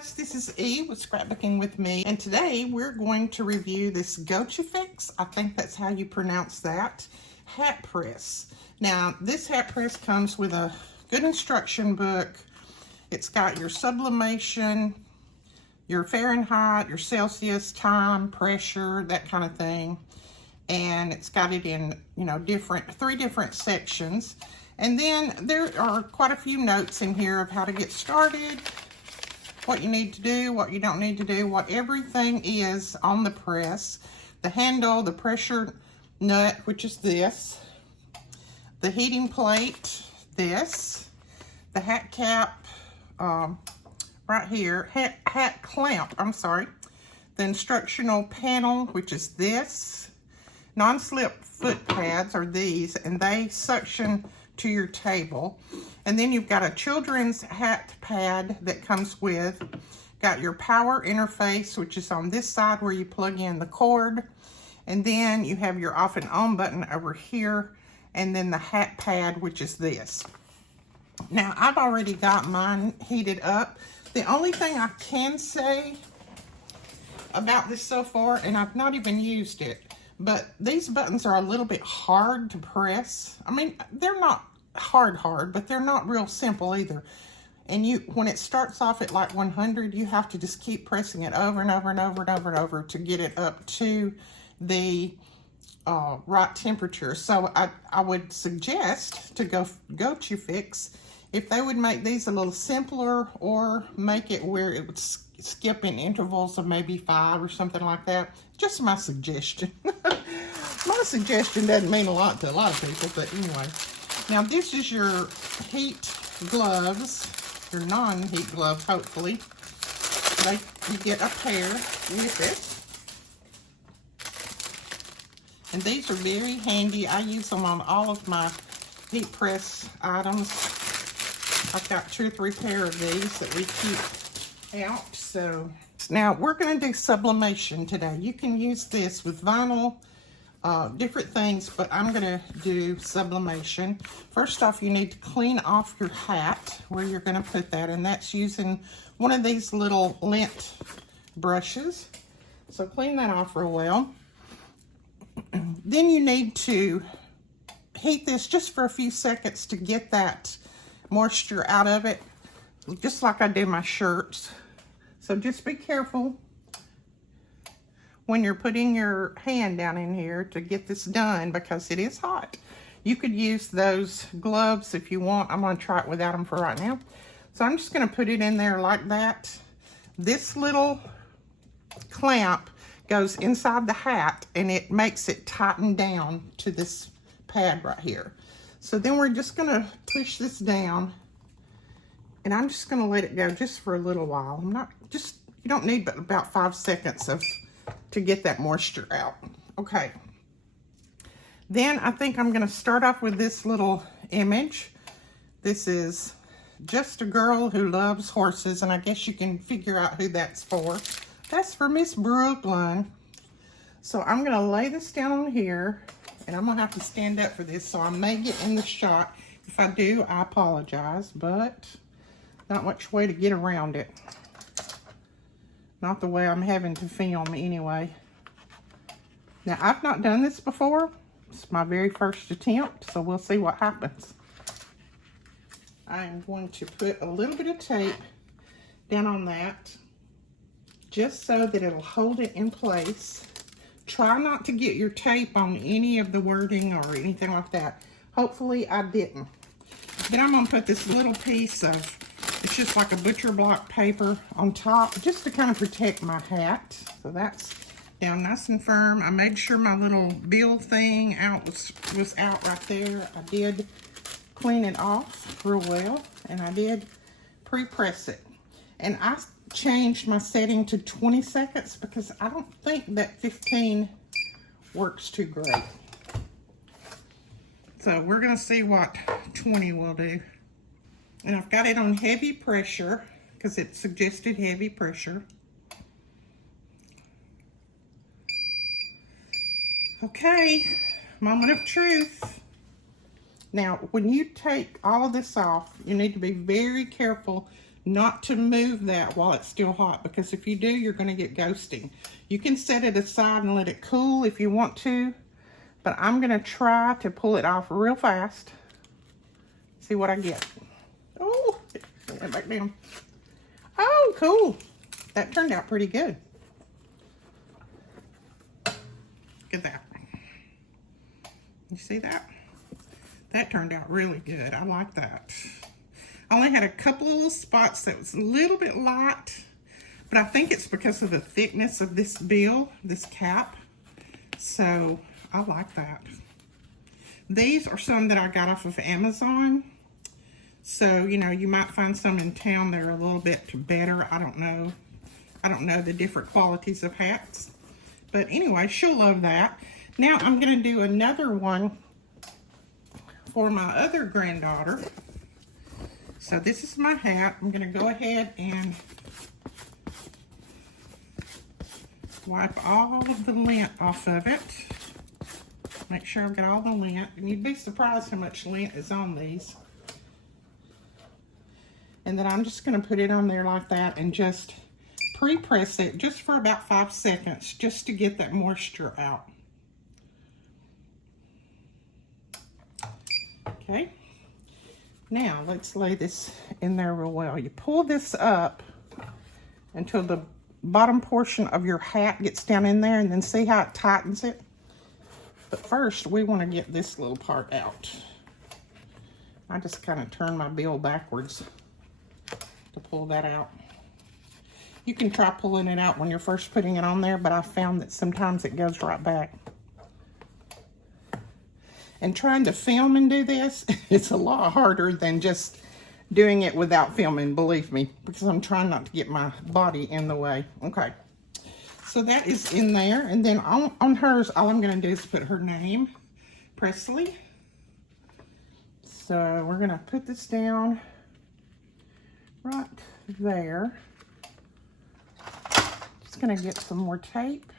guys, this is E with Scrapbooking with Me, and today we're going to review this Go-To-Fix, I think that's how you pronounce that, hat press. Now, this hat press comes with a good instruction book. It's got your sublimation, your Fahrenheit, your Celsius, time, pressure, that kind of thing. And it's got it in, three different sections. And then there are quite a few notes in here of how to get started, what you need to do, what you don't need to do, what everything is on the press. The handle, the pressure nut, which is this, the heating plate, this, the hat cap, right here, hat clamp, the instructional panel, which is this, non-slip foot pads are these, and they suction to your table. And then you've got a children's hat pad that comes with, got your power interface, which is on this side where you plug in the cord, and then you have your off and on button over here, and then the hat pad, which is this. Now, I've already got mine heated up. The only thing I can say about this so far, and I've not even used it, but these buttons are a little bit hard to press. I mean, they're not hard, but they're not real simple either. And when it starts off at like 100, you have to just keep pressing it over and over and over and over and over to get it up to the right temperature. So I would suggest to Go-To-Fix if they would make these a little simpler, or make it where it would skip in intervals of maybe 5 or something like that. Just my suggestion. My suggestion doesn't mean a lot to a lot of people, but anyway. Now, this is your heat gloves, your non-heat gloves, hopefully. You get a pair with it. And these are very handy. I use them on all of my heat press items. I've got 2 or 3 pair of these that we keep out. So now we're going to do sublimation today. You can use this with vinyl, different things, but I'm going to do sublimation. First off, you need to clean off your hat where you're going to put that, and that's using one of these little lint brushes. So clean that off real well. Then you need to heat this just for a few seconds to get that moisture out of it, just like I do my shirts. So just be careful when you're putting your hand down in here to get this done, because it is hot. You could use those gloves if you want. I'm going to try it without them for right now. So I'm just going to put it in there like that. This little clamp goes inside the hat, and it makes it tighten down to this pad right here. So then we're just going to push this down, and I'm just going to let it go just for a little while. You don't need but about 5 seconds to get that moisture out. Okay. Then I think I'm going to start off with this little image. This is just a girl who loves horses, and I guess you can figure out who that's for. That's for Miss Brooklyn. So I'm going to lay this down on here, and I'm going to have to stand up for this, so I may get in the shot. If I do, I apologize, but not much way to get around it. Not the way I'm having to film anyway. Now, I've not done this before. It's my very first attempt, so we'll see what happens. I'm going to put a little bit of tape down on that, just so that it'll hold it in place. Try not to get your tape on any of the wording or anything like that. Hopefully I didn't. Then I'm going to put this little piece of, it's just like a butcher block paper on top, just to kind of protect my hat. So that's down nice and firm. I made sure my little bill thing was out right there. I did clean it off real well, and I did pre-press it. And I changed my setting to 20 seconds because I don't think that 15 works too great. So we're going to see what 20 will do. And I've got it on heavy pressure because it suggested heavy pressure. Okay, moment of truth. Now, when you take all of this off, you need to be very careful not to move that while it's still hot, because if you do, you're going to get ghosting. You can set it aside and let it cool if you want to, but I'm going to try to pull it off real fast. See what I get. Oh, it went back down. Oh, cool. That turned out pretty good. Look at that. You see that? That turned out really good. I like that. I only had a couple of little spots that was a little bit light, but I think it's because of the thickness of this bill, this cap. So I like that. These are some that I got off of Amazon. So, you know, you might find some in town that are a little bit better. I don't know. I don't know the different qualities of hats. But anyway, she'll love that. Now I'm going to do another one for my other granddaughter. So this is my hat. I'm going to go ahead and wipe all of the lint off of it. Make sure I've got all the lint. And you'd be surprised how much lint is on these. And then I'm just going to put it on there like that and just pre-press it just for about 5 seconds just to get that moisture out. Okay. Now let's lay this in there real well. You pull this up until the bottom portion of your hat gets down in there, and then see how it tightens it. But first we want to get this little part out. I just kind of turn my bill backwards to pull that out. You can try pulling it out when you're first putting it on there, but I found that sometimes it goes right back. And trying to film and do this, it's a lot harder than just doing it without filming, believe me, because I'm trying not to get my body in the way. Okay, so that is in there, and then on hers, all I'm going to do is put her name, Presley. So we're going to put this down right there. Just going to get some more tape.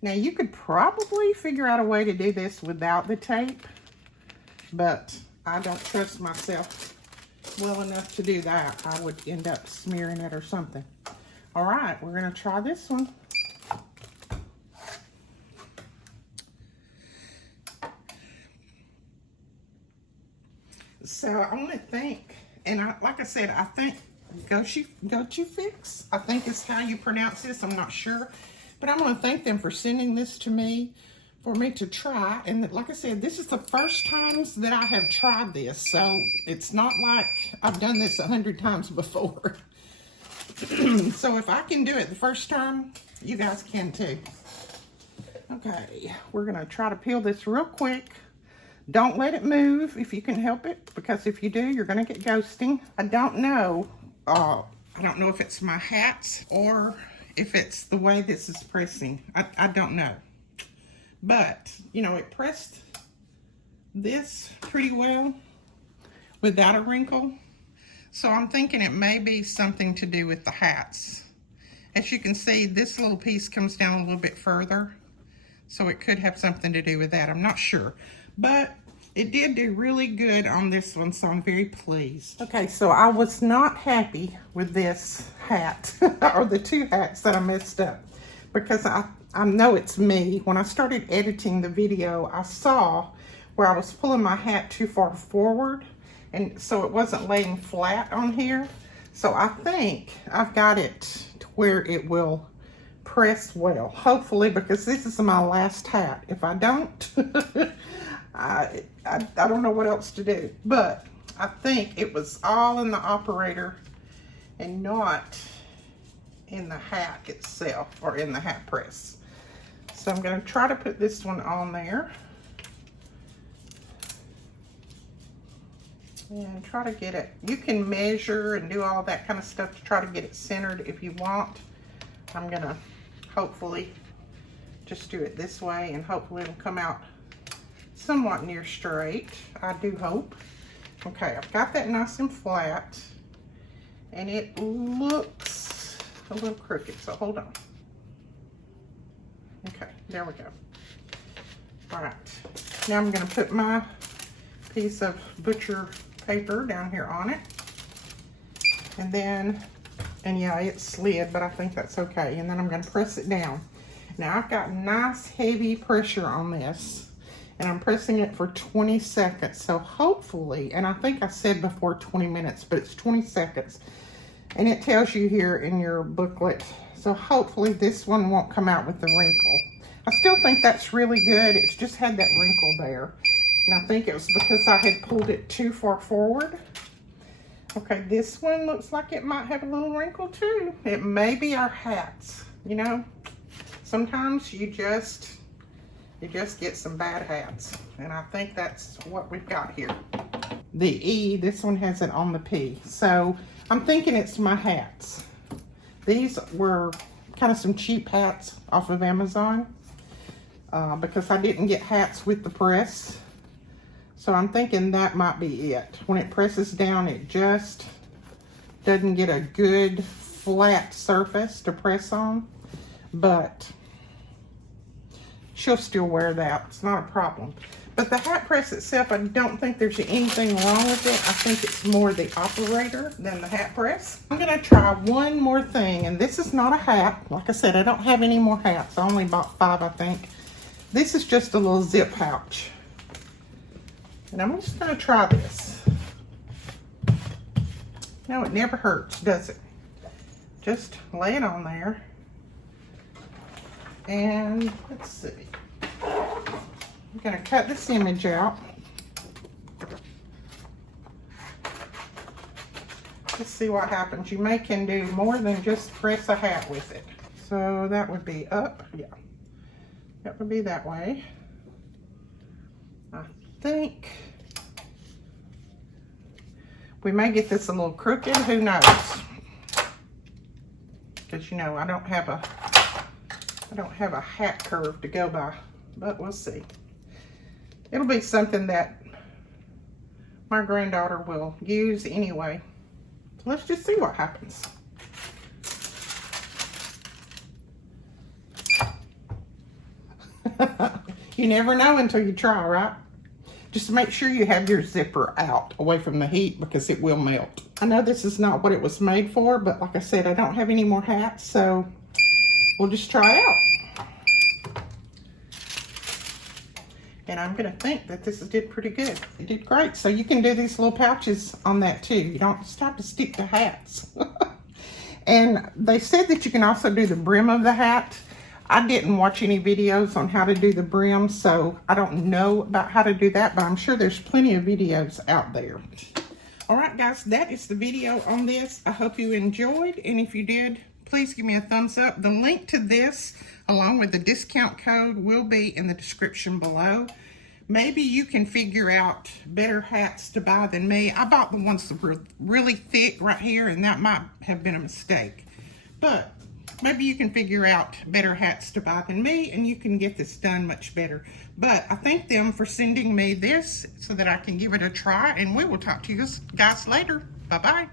Now you could probably figure out a way to do this without the tape, but I don't trust myself well enough to do that. I would end up smearing it or something. All right, we're going to try this one. So I want to thank, and like I said, I think Gochufix, I think is how you pronounce this. I'm not sure. But I want to thank them for sending this to me, for me to try. And like I said, this is the first times that I have tried this. So it's not like I've done this 100 times before. So if I can do it the first time, you guys can too. Okay, we're going to try to peel this real quick. Don't let it move if you can help it, because if you do, you're going to get ghosting. I don't know. I don't know if it's my hats or if it's the way this is pressing. I don't know. But, you know, it pressed this pretty well without a wrinkle. So I'm thinking it may be something to do with the hats. As you can see, this little piece comes down a little bit further. So it could have something to do with that. I'm not sure. But it did do really good on this one, so I'm very pleased. Okay, so I was not happy with this hat, or the two hats that I messed up, because I know it's me. When I started editing the video, I saw where I was pulling my hat too far forward, and so it wasn't laying flat on here. So I think I've got it to where it will press well, hopefully, because this is my last hat. If I don't, I don't know what else to do, but I think it was all in the operator and not in the hat itself or in the hat press. So I'm going to try to put this one on there and try to get it. You can measure and do all that kind of stuff to try to get it centered if you want. I'm going to hopefully just do it this way, and hopefully it'll come out somewhat near straight. I do hope. Okay, I've got that nice and flat, and it looks a little crooked, so hold on. Okay, there we go. All right, Now I'm going to put my piece of butcher paper down here on it. And then, and yeah, it slid, but I think that's okay. And then I'm going to press it down. Now I've got nice heavy pressure on this, and I'm pressing it for 20 seconds. So hopefully, and I think I said before 20 minutes, but it's 20 seconds. And it tells you here in your booklet. So hopefully this one won't come out with the wrinkle. I still think that's really good. It's just had that wrinkle there. And I think it was because I had pulled it too far forward. Okay, this one looks like it might have a little wrinkle too. It may be our hats. You know, sometimes you just get some bad hats. And I think that's what we've got here. The E, this one has it on the P. So I'm thinking it's my hats. These were kind of some cheap hats off of Amazon because I didn't get hats with the press. So I'm thinking that might be it. When it presses down, it just doesn't get a good flat surface to press on, but she'll still wear that. It's not a problem. But the hat press itself, I don't think there's anything wrong with it. I think it's more the operator than the hat press. I'm gonna try one more thing, and this is not a hat. Like I said, I don't have any more hats. I only bought 5, I think. This is just a little zip pouch. And I'm just gonna try this. No, it never hurts, does it? Just lay it on there. And let's see. I'm gonna cut this image out. Let's see what happens. You can do more than just press a hat with it. So that would be up, yeah. That would be that way. I think we may get this a little crooked, who knows? Because you know, I don't have a hat curve to go by, but we'll see. It'll be something that my granddaughter will use anyway. So let's just see what happens. You never know until you try, right? Just make sure you have your zipper out away from the heat because it will melt. I know this is not what it was made for, but like I said, I don't have any more hats, so we'll just try it out. And I'm gonna think that this did pretty good. It did great. So you can do these little pouches on that too. You don't just have to stick to hats. And they said that you can also do the brim of the hat. I didn't watch any videos on how to do the brim, so I don't know about how to do that, but I'm sure there's plenty of videos out there. All right, guys, that is the video on this. I hope you enjoyed, and if you did, please give me a thumbs up. The link to this, along with the discount code, will be in the description below. Maybe you can figure out better hats to buy than me. I bought the ones that were really thick right here, and that might have been a mistake. But maybe you can figure out better hats to buy than me, and you can get this done much better. But I thank them for sending me this so that I can give it a try, and we will talk to you guys later. Bye-bye.